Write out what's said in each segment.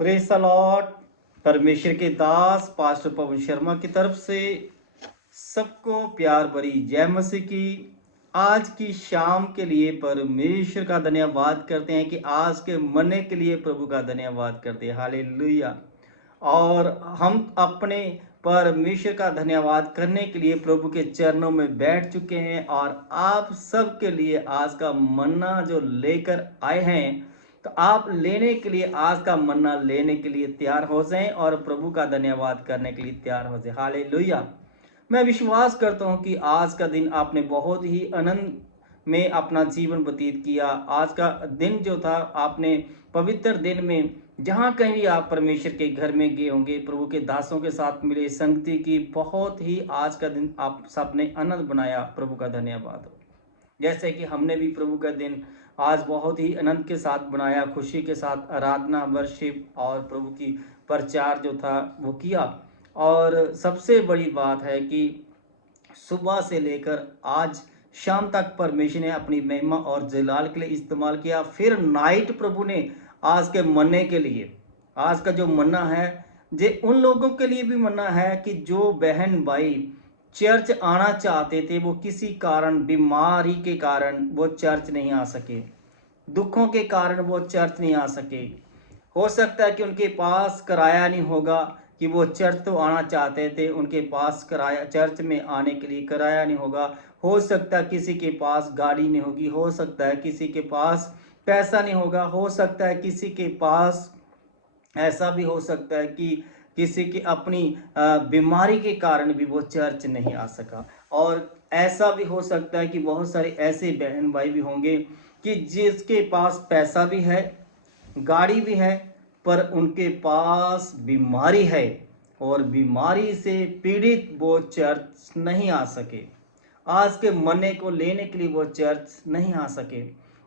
Praise the Lord. परमेश्वर के दास pastor Pawan Sharma की तरफ से सबको प्यार भरी जय मसीह की। आज की शाम के लिए परमेश्वर का धन्यवाद करते हैं कि आज के मरने के लिए प्रभु का धन्यवाद करते हैं। हालेलुया। और हम अपने परमेश्वर का धन्यवाद करने के लिए प्रभु के चरणों में बैठ चुके हैं और आप सबके लिए आज का मन्ना जो लेकर आए हैं, तो आप लेने के लिए आज का मन्ना लेने के लिए तैयार हो जाएं और प्रभु का धन्यवाद करने के लिए तैयार हो जाएं। हालेलुया। मैं विश्वास करता हूं कि आज का दिन आपने बहुत ही आनंद में अपना जीवन व्यतीत किया। आज का दिन जो था आपने पवित्र दिन में जहाँ कहीं भी आप परमेश्वर के घर में गए होंगे, प्रभु के दासों के साथ मिले, संगति की, बहुत ही आज का दिन आप सबने आनंद बनाया। प्रभु का धन्यवाद हो। जैसे कि हमने भी प्रभु का दिन आज बहुत ही आनंद के साथ बनाया, खुशी के साथ आराधना, वर्शिप और प्रभु की प्रचार जो था वो किया। और सबसे बड़ी बात है कि सुबह से लेकर आज शाम तक परमेश्वर ने अपनी महिमा और जलाल के लिए इस्तेमाल किया। फिर नाइट प्रभु ने आज के मन्ने के लिए, आज का जो मन्ना है जे उन लोगों के लिए भी मन्ना है कि जो बहन भाई चर्च आना चाहते थे, वो किसी कारण, बीमारी के कारण वो चर्च नहीं आ सके, दुखों के कारण वो चर्च नहीं आ सके। हो सकता है कि उनके पास किराया नहीं होगा, कि वो चर्च तो आना चाहते थे, उनके पास किराया, चर्च में आने के लिए किराया नहीं होगा। हो सकता है किसी के पास गाड़ी नहीं होगी, हो सकता है किसी के पास पैसा नहीं होगा, हो सकता है किसी के पास, ऐसा भी हो सकता है कि किसी की अपनी बीमारी के कारण भी वो चर्च नहीं आ सका। और ऐसा भी हो सकता है कि बहुत सारे ऐसे बहन भाई भी होंगे कि जिसके पास पैसा भी है, गाड़ी भी है, पर उनके पास बीमारी है और बीमारी से पीड़ित वो चर्च नहीं आ सके, आज के मरने को लेने के लिए वो चर्च नहीं आ सके।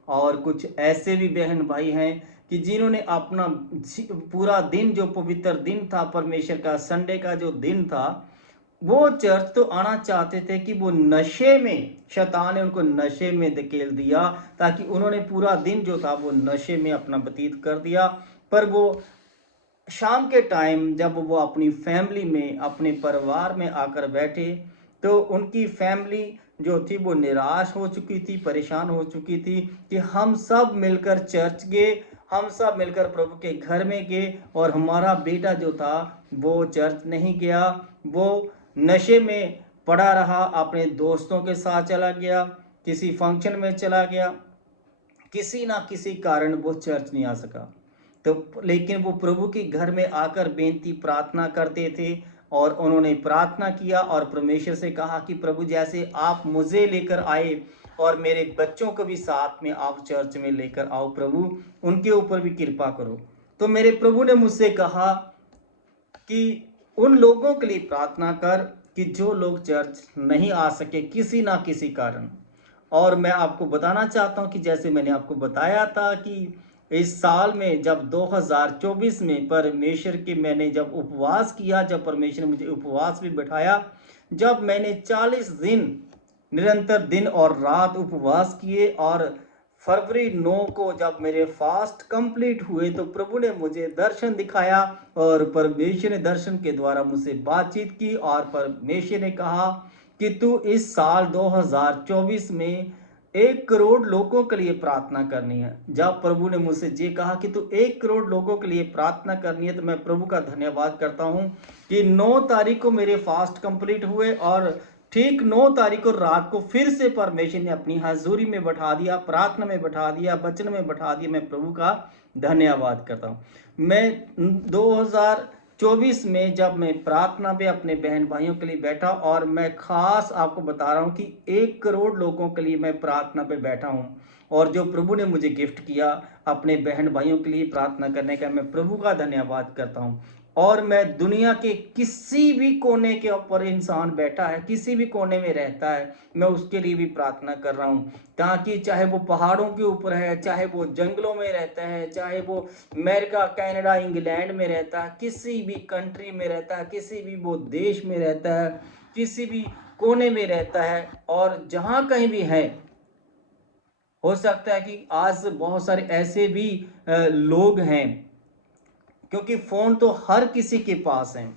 और कुछ ऐसे भी बहन भाई हैं कि जिन्होंने अपना पूरा दिन, जो पवित्र दिन था परमेश्वर का, संडे का जो दिन था, वो चर्च तो आना चाहते थे कि वो नशे में, शैतान ने उनको नशे में धकेल दिया, ताकि उन्होंने पूरा दिन जो था वो नशे में अपना व्यतीत कर दिया। पर वो शाम के टाइम जब वो अपनी फैमिली में, अपने परिवार में आकर बैठे, तो उनकी फैमिली जो थी वो निराश हो चुकी थी, परेशान हो चुकी थी कि हम सब मिलकर चर्च गए, हम सब मिलकर प्रभु के घर में गए और हमारा बेटा जो था वो चर्च नहीं गया, वो नशे में पड़ा रहा, अपने दोस्तों के साथ चला गया, किसी फंक्शन में चला गया, किसी ना किसी कारण वो चर्च नहीं आ सका। तो लेकिन वो प्रभु के घर में आकर बेनती प्रार्थना करते थे और उन्होंने प्रार्थना किया और परमेश्वर से कहा कि प्रभु, जैसे आप मुझे लेकर आए और मेरे बच्चों को भी साथ में आप चर्च में लेकर आओ, प्रभु उनके ऊपर भी कृपा करो। तो मेरे प्रभु ने मुझसे कहा कि उन लोगों के लिए प्रार्थना कर कि जो लोग चर्च नहीं आ सके किसी ना किसी कारण। और मैं आपको बताना चाहता हूं कि जैसे मैंने आपको बताया था कि इस साल में जब 2024 में परमेश्वर के मैंने जब उपवास किया, जब परमेश्वर ने मुझे उपवास भी बैठाया, जब मैंने 40 दिन निरंतर दिन और रात उपवास किए और फरवरी 9 को जब मेरे फास्ट कंप्लीट हुए, तो प्रभु ने मुझे दर्शन दिखाया और परमेश्वर ने दर्शन के द्वारा मुझसे बातचीत की और परमेश्वर ने कहा कि तू इस साल 2024 में 1 करोड़ लोगों के लिए प्रार्थना करनी है। जब प्रभु ने मुझसे ये कहा कि तू 1 करोड़ लोगों के लिए प्रार्थना करनी है, तो मैं प्रभु का धन्यवाद करता हूँ कि 9 तारीख को मेरे फास्ट कंप्लीट हुए और ठीक 9 तारीख को रात को फिर से परमेश्वर ने अपनी हाजुरी में बैठा दिया, प्रार्थना में बैठा दिया, वचन में बैठा दिया। मैं प्रभु का धन्यवाद करता हूँ। मैं 2024 में जब मैं प्रार्थना पे अपने बहन भाइयों के लिए बैठा, और मैं खास आपको बता रहा हूँ कि 1 करोड़ लोगों के लिए मैं प्रार्थना पे बैठा हूँ। और जो प्रभु ने मुझे गिफ्ट किया अपने बहन भाइयों के लिए प्रार्थना करने का, मैं प्रभु का धन्यवाद करता हूँ। और मैं दुनिया के किसी भी कोने के ऊपर इंसान बैठा है, किसी भी कोने में रहता है, मैं उसके लिए भी प्रार्थना कर रहा हूँ, ताकि चाहे वो पहाड़ों के ऊपर है, चाहे वो जंगलों में रहता है, चाहे वो अमेरिका, कनाडा, इंग्लैंड में रहता है, किसी भी कंट्री में रहता है, किसी भी वो देश में रहता है, किसी भी कोने में रहता है, और जहाँ कहीं भी है, हो सकता है कि आज बहुत सारे ऐसे भी लोग हैं क्योंकि फ़ोन तो हर किसी के पास है।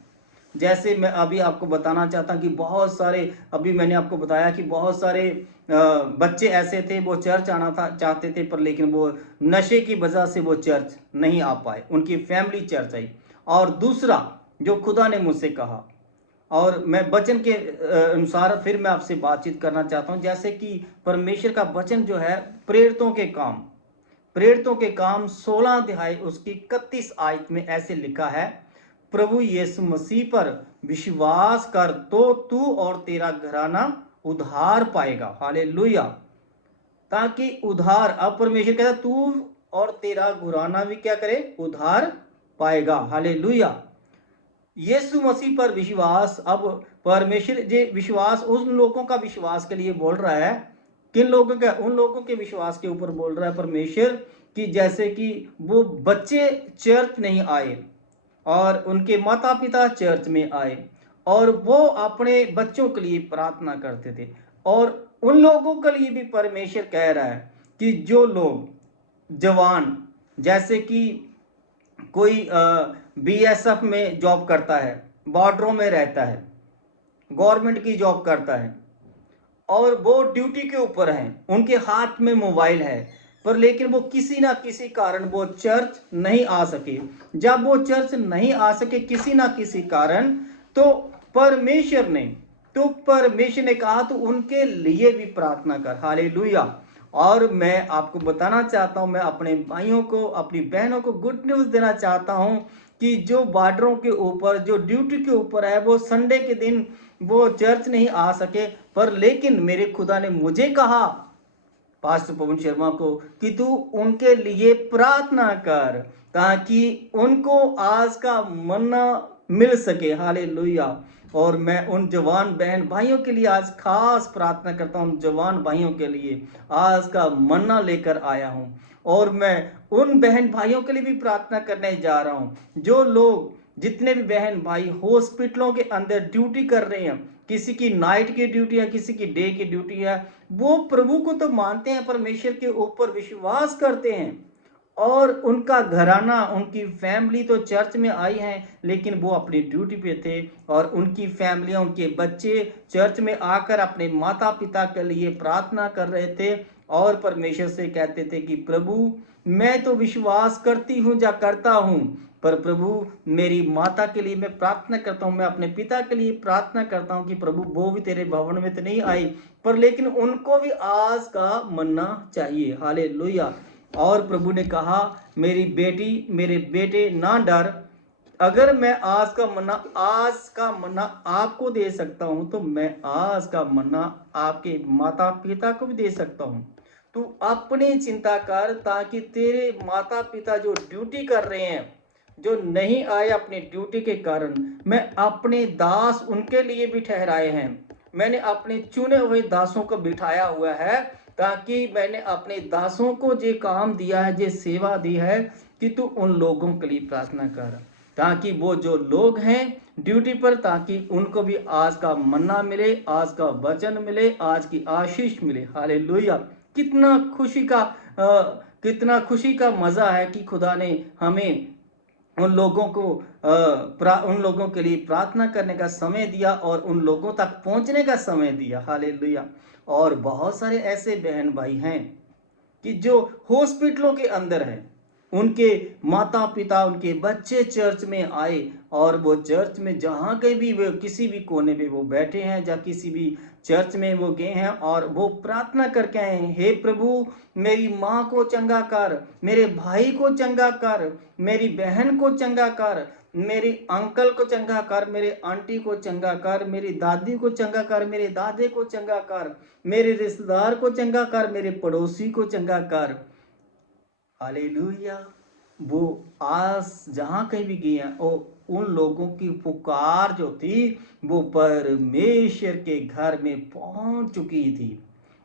जैसे मैं अभी आपको बताना चाहता हूँ कि बहुत सारे, अभी मैंने आपको बताया कि बहुत सारे बच्चे ऐसे थे, वो चर्च आना था चाहते थे, पर लेकिन वो नशे की वजह से वो चर्च नहीं आ पाए, उनकी फैमिली चर्च आई। और दूसरा जो खुदा ने मुझसे कहा, और मैं वचन के अनुसार फिर मैं आपसे बातचीत करना चाहता हूँ, जैसे कि परमेश्वर का वचन जो है, प्रेरितों के काम, प्रेरितों के काम 16 अध्याय उसकी 31 आयत में ऐसे लिखा है, प्रभु यीशु मसीह पर विश्वास कर तो तू और तेरा घराना उद्धार पाएगा। हालेलुया। ताकि उद्धार, अब परमेश्वर कहता तू और तेरा घराना भी क्या करे, उद्धार पाएगा। हालेलुया। यीशु मसीह पर विश्वास, अब परमेश्वर जे विश्वास उन लोगों का विश्वास के लिए बोल रहा है। किन लोगों का? उन लोगों के विश्वास के ऊपर बोल रहा है परमेश्वर, कि जैसे कि वो बच्चे चर्च नहीं आए और उनके माता पिता चर्च में आए और वो अपने बच्चों के लिए प्रार्थना करते थे। और उन लोगों के लिए भी परमेश्वर कह रहा है कि जो लोग जवान, जैसे कि कोई बीएसएफ में जॉब करता है, बॉर्डरों में रहता है, गवर्नमेंट की जॉब करता है और वो ड्यूटी के ऊपर हैं, उनके हाथ में मोबाइल है, पर लेकिन वो किसी ना किसी कारण वो चर्च नहीं आ सके। जब वो चर्च नहीं आ सके किसी ना किसी कारण, तो परमेश्वर ने कहा तो उनके लिए भी प्रार्थना कर। हालेलुया। और मैं आपको बताना चाहता हूं, मैं अपने भाइयों को, अपनी बहनों को गुड न्यूज देना चाहता हूं कि जो बॉर्डरों के ऊपर, जो ड्यूटी के ऊपर है, वो संडे के दिन वो चर्च नहीं आ सके, पर लेकिन मेरे खुदा ने मुझे कहा, पास्टर पवन शर्मा को, कि तू उनके लिए प्रार्थना कर ताकि उनको आज का मन्ना मिल सके। हालेलुया। और मैं उन जवान बहन भाइयों के लिए आज खास प्रार्थना करता हूं, जवान भाइयों के लिए आज का मन्ना लेकर आया हूं। और मैं उन बहन भाइयों के लिए भी प्रार्थना करने जा रहा हूं, जो लोग, जितने भी बहन भाई हॉस्पिटलों के अंदर ड्यूटी कर रहे हैं, किसी की नाइट की ड्यूटी है, किसी की डे की ड्यूटी है, वो प्रभु को तो मानते हैं, परमेश्वर के ऊपर विश्वास करते हैं, और उनका घराना, उनकी फैमिली तो चर्च में आई है, लेकिन वो अपनी ड्यूटी पे थे, और उनकी फैमिलियां, उनके बच्चे चर्च में आकर अपने माता पिता के लिए प्रार्थना कर रहे थे और परमेश्वर से कहते थे कि प्रभु, मैं तो विश्वास करती हूँ या करता हूँ, पर प्रभु मेरी माता के लिए मैं प्रार्थना करता हूँ, मैं अपने पिता के लिए प्रार्थना करता हूँ कि प्रभु वो भी तेरे भवन में तो नहीं आई, पर लेकिन उनको भी आज का मन्ना चाहिए। हालेलुया। और प्रभु ने कहा, मेरी बेटी, मेरे बेटे ना डर, अगर मैं आज का मन्ना आपको दे सकता हूं, तो मैं आज का मन्ना आपके माता पिता को भी दे सकता हूं। तू अपनी चिंता कर, ताकि तेरे माता पिता जो ड्यूटी कर रहे हैं, जो नहीं आए अपनी ड्यूटी के कारण, मैं अपने दास उनके लिए भी ठहराए हैं। मैंने अपने चुने हुए दासों को बिठाया हुआ है, ताकि मैंने अपने दासों को जो काम दिया है, जो सेवा दी है, कि तू उन लोगों के लिए प्रार्थना कर, ताकि वो जो लोग हैं ड्यूटी पर, ताकि उनको भी आज का मन्ना मिले, आज का वचन मिले, आज की आशीष मिले। हालेलुया। कितना खुशी का कितना खुशी का मजा है कि खुदा ने हमें उन लोगों को उन लोगों के लिए प्रार्थना करने का समय दिया और उन लोगों तक पहुंचने का समय दिया। हालेलुया। और बहुत सारे ऐसे बहन भाई हैं कि जो हॉस्पिटलों के अंदर हैं, उनके माता पिता, उनके बच्चे चर्च में आए, और वो चर्च में जहाँ कहीं भी वो किसी भी कोने में वो बैठे हैं, या किसी भी चर्च में वो गए हैं, और वो प्रार्थना करके आए हैं, हे प्रभु मेरी माँ को चंगा कर, मेरे भाई को चंगा कर, मेरी बहन को चंगा कर, मेरी अंकल को चंगा कर, मेरे आंटी को चंगा कर, मेरी दादी को चंगा कर, मेरे दादे को चंगा कर, मेरे रिश्तेदार को चंगा कर, मेरे पड़ोसी को चंगा कर। हालेलुया। वो आज जहां कहीं भी गए हैं, उन लोगों की पुकार जो थी, वो परमेश्वर के घर में पहुंच चुकी थी।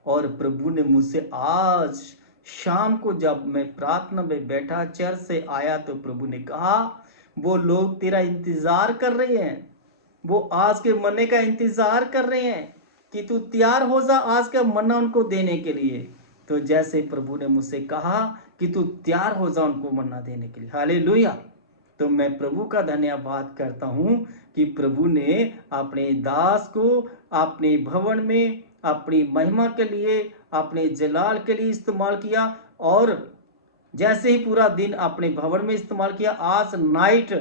और प्रभु ने मुझसे आज शाम को, जब मैं प्रार्थना में बैठा, चर्च से आया, तो प्रभु ने कहा, वो लोग तेरा इंतजार कर रहे हैं, वो आज के मन्ने का इंतजार कर रहे हैं, कि तू तैयार हो जा आज का मन्ना उनको देने के लिए। तो जैसे प्रभु ने मुझसे कहा कि तू तैयार हो जा उनको मन्ना देने के लिए। हालेलुया। तो मैं प्रभु का धन्यवाद करता हूँ कि प्रभु ने अपने दास को अपने भवन में अपनी महिमा के लिए, अपने जलाल के लिए इस्तेमाल किया। और जैसे ही पूरा दिन अपने भवन में इस्तेमाल किया, आज नाइट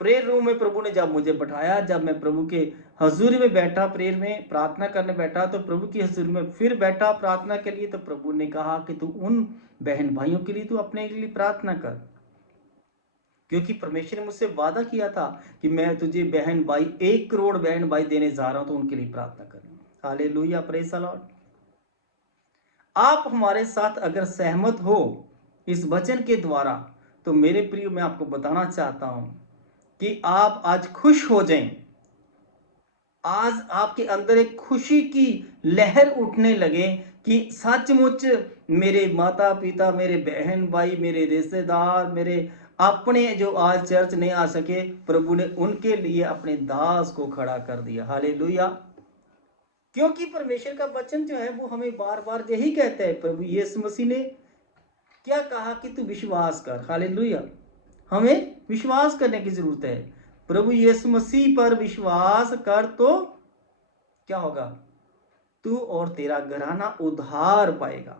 प्रेयर रूम में प्रभु ने जब मुझे बैठाया, जब मैं प्रभु के हजूरी में बैठा, प्रेयर में प्रार्थना करने बैठा, तो प्रभु की हजूरी में फिर बैठा प्रार्थना के लिए, तो प्रभु ने कहा कि तू उन बहन भाइयों के लिए, तू अपने के लिए प्रार्थना कर, क्योंकि परमेश्वर ने मुझसे वादा किया था कि मैं तुझे बहन भाई 1 करोड़ बहन भाई देने जा रहा हूं, तो उनके लिए प्रार्थना करना। Hallelujah, praise the Lord. आप हमारे साथ अगर सहमत हो इस वचन के द्वारा, तो मेरे प्रिय मैं आपको बताना चाहता हूं कि आप आज खुश हो जाएं। आज आपके अंदर एक खुशी की लहर उठने लगे कि सचमुच मेरे माता पिता, मेरे बहन भाई, मेरे रिश्तेदार, मेरे अपने जो आज चर्च नहीं आ सके, प्रभु ने उनके लिए अपने दास को खड़ा कर दिया। हालेलुया। क्योंकि परमेश्वर का वचन जो है वो हमें बार बार यही कहता है, प्रभु यीशु मसीह ने क्या कहा कि तू विश्वास कर। हालेलुया। हमें विश्वास करने की जरूरत है। प्रभु यीशु मसीह पर विश्वास कर तो क्या होगा, तू और तेरा घराना उद्धार पाएगा।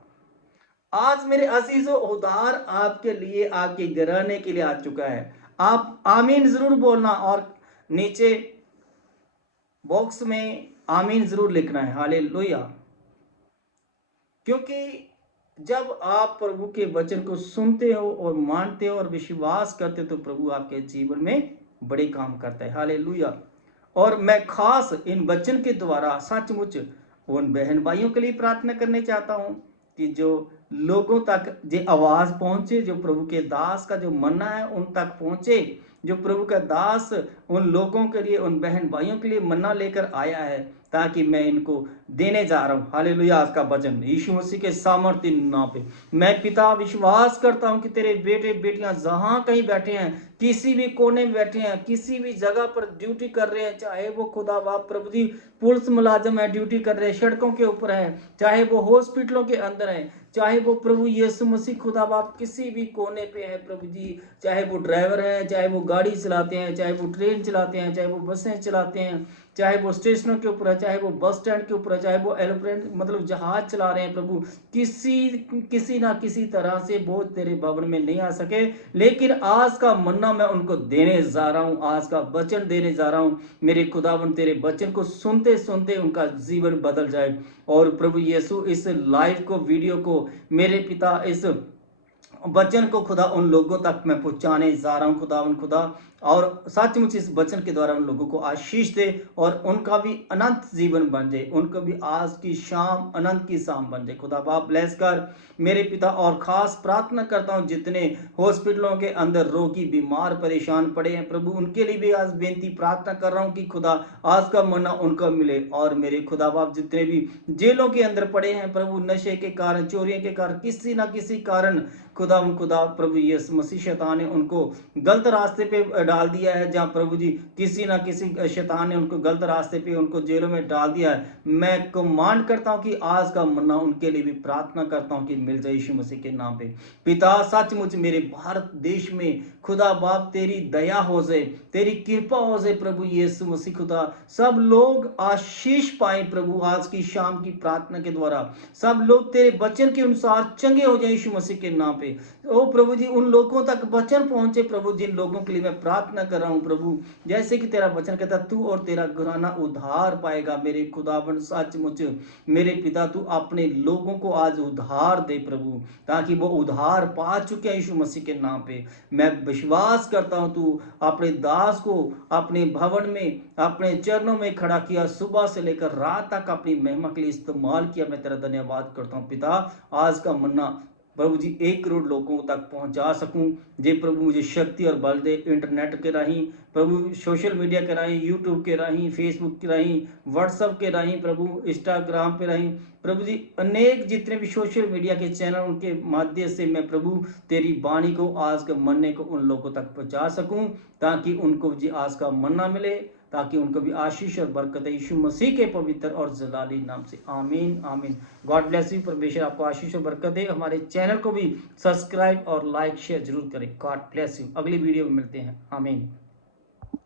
आज मेरे अजीजों, उद्धार आपके लिए, आपके घराने के लिए आ चुका है। आप आमीन जरूर बोलना और नीचे बॉक्स में आमीन जरूर लिखना है। हालेलुया। क्योंकि जब आप प्रभु के वचन को सुनते हो और मानते हो और विश्वास करते हो, तो प्रभु आपके जीवन में बड़े काम करता है। हालेलुया। और मैं खास इन वचन के द्वारा सचमुच उन बहन भाइयों के लिए प्रार्थना करने चाहता हूं कि जो लोगों तक ये आवाज पहुंचे, जो प्रभु के दास का जो मन्ना है उन तक पहुंचे, जो प्रभु का दास उन लोगों के लिए, उन बहन भाइयों के लिए मन्ना लेकर आया है, ताकि मैं इनको देने जा रहा हूं। हालेलुया। आज का वचन यीशु मसीह के सामर्थ्य नाम पे मैं पिता विश्वास करता हूं कि तेरे बेटे बेटियां जहां कहीं बैठे हैं, किसी भी कोने में बैठे हैं, किसी भी जगह पर ड्यूटी कर रहे हैं, चाहे वो खुदा बाप प्रभु जी पुलिस मुलाजम है, ड्यूटी कर रहे हैं, सड़कों के ऊपर है, चाहे वो हॉस्पिटलों के अंदर है, चाहे वो प्रभु यीशु मसीह खुदा बाप किसी भी कोने पे है प्रभु जी, चाहे वो ड्राइवर है, चाहे वो गाड़ी चलाते हैं, चाहे वो ट्रेन चलाते हैं, चाहे वो बसें चलाते हैं, चाहे वो स्टेशनों के ऊपर है, चाहे वो बस स्टैंड के ऊपर है, चाहे वो एरोप्लेन मतलब जहाज चला रहे हैं, प्रभु किसी ना किसी तरह से वो तेरे भवन में नहीं आ सके, लेकिन आज का मन्ना मैं उनको देने जा रहा हूं, आज का वचन देने जा रहा हूं। मेरे खुदावन तेरे वचन को सुनते सुनते उनका जीवन बदल जाए। और प्रभु यीशु इस लाइव को, वीडियो को, मेरे पिता इस वचन को खुदा उन लोगों तक मैं पहुंचाने जा रहा हूं खुदा, और सचमुच इस वचन के द्वारा उन लोगों को आशीष दे और उनका भी अनंत जीवन बन जाए, उनको भी आज की शाम अनंत की शाम बन जाए। खुदा बाप ब्लेस कर मेरे पिता। और खास प्रार्थना करता हूं जितने हॉस्पिटलों के अंदर रोगी बीमार परेशान पड़े हैं प्रभु, उनके लिए भी आज बेनती प्रार्थना कर रहा हूं कि खुदा आज का मन्ना उनको मिले। और मेरे खुदा बाप जितने भी जेलों के अंदर पड़े हैं प्रभु, नशे के कारण, चोरियों के कारण, किसी ना किसी कारण खुदा प्रभु यीशु मसीह शैतान ने उनको गलत रास्ते पे डाल दिया है, जहां प्रभु जी किसी ना किसी शैतान ने उनको गलत रास्ते पे, उनको जेलों में डाल दिया है। मैं कमांड करता हूं कि आज का मन्ना उनके लिए भी प्रार्थना करता हूं कि मिल जाए यीशु मसीह के नाम पे। पिता सचमुच मेरे भारत देश में खुदा बाप तेरी दया हो जाए, तेरी कृपा हो जाए प्रभु यीशु मसीह खुदा, सब लोग आशीष पाए प्रभु आज की शाम की प्रार्थना के द्वारा, सब लोग तेरे वचन के अनुसार चंगे हो जाए यीशु मसीह के नाम पे। ओ प्रभु जी उन लोगों तक वचन पहुंचे प्रभु, जिन लोगों के लिए मैं प्रार्थना कर रहा हूं प्रभु, जैसे कि तेरा वचन कहता तू और तेरा घराना उद्धार पाएगा। मेरे खुदावन सचमुच मेरे पिता तू अपने लोगों को आज उद्धार दे प्रभु, ताकि वो उद्धार पा चुके हैं यीशु मसीह के नाम पे। मैं विश्वास करता हूं तू अपने दास को अपने भवन में, अपने चरणों में खड़ा किया, सुबह से लेकर रात तक अपनी महिमा के लिए इस्तेमाल किया। मैं तेरा धन्यवाद करता हूं पिता। आज का मन्ना प्रभु जी 1 करोड़ लोगों तक पहुंचा सकूं, जे प्रभु मुझे शक्ति और बल दे। इंटरनेट के राही प्रभु, सोशल मीडिया के राही, यूट्यूब के राही, फेसबुक के राही, व्हाट्सएप के राही प्रभु, इंस्टाग्राम पे राही प्रभु जी, अनेक जितने भी सोशल मीडिया के चैनल, उनके माध्यम से मैं प्रभु तेरी वाणी को, आज के मन्ने को उन लोगों तक पहुंचा सकूं, ताकि उनको जी आज का मन्ना मिले, ताकि उनको भी आशीष और बरकत यीशु मसीह के पवित्र और जलाली नाम से। आमीन आमीन। God bless you. परमेश्वर आपको आशीष और बरकत दे। हमारे चैनल को भी सब्सक्राइब और लाइक शेयर जरूर करें। God bless you. अगली वीडियो में मिलते हैं। आमीन।